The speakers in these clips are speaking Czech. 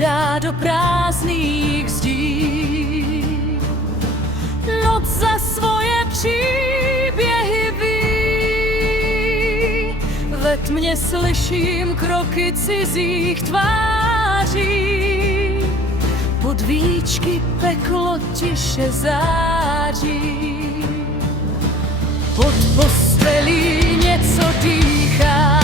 padá do prázdných zdí. Noc za svoje příběhy ví. Ve tmě slyším kroky cizích tváří. Pod víčky peklo tiše září. Pod postelí něco dýchá.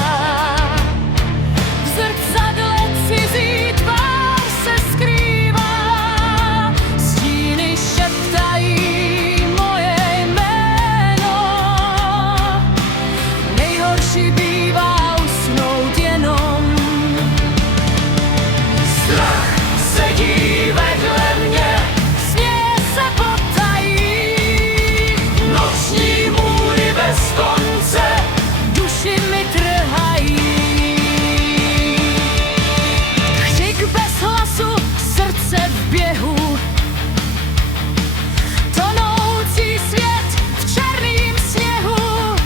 V zrcadle cizí tvár se skrývá. Stíny šeptají moje jméno. Nejhorší bývá usnout jenom. Strach sedí vedle mě, směje se potají. Noční můry bez konce duši mi trhají. Křik bez hlasu, srdce v běhu. Tonoucí svět v černým sněhu.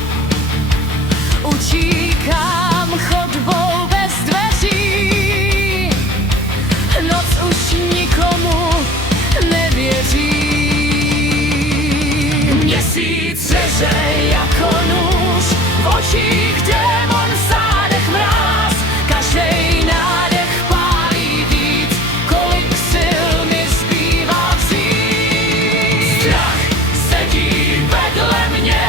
Utíkám chodbou bez dveří. Noc už nikomu nevěří. Měsíc řeže jako nůž, v očích démon, v zádech mráz. Každej nádech pálí víc, kolik sil mi zbývá vzít. Strach sedí vedle mě,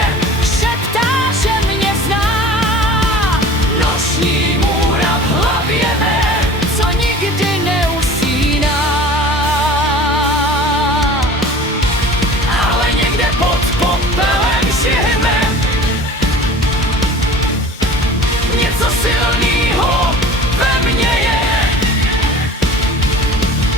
šeptá, že mě zná. Noční můra v hlavě mé, co nikdy neusíná. Ale někde pod popelem žijeme. Něco silnýho ve mně je.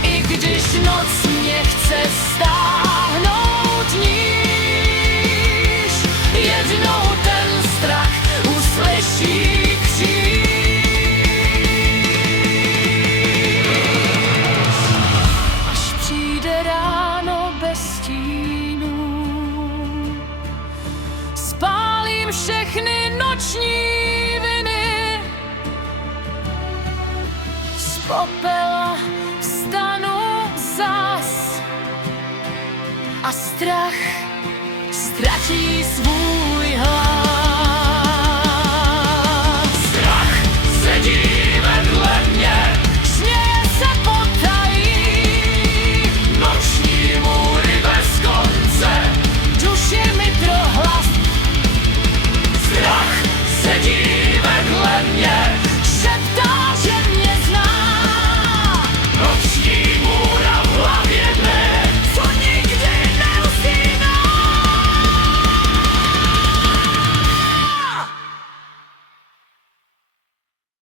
I když noc mě chce stáhnout níž, jednou ten strach uslyší kříž. Až přijde ráno bez stínů, spálím všechny noční viny. Z popela vstanu zas a strach ztratí svůj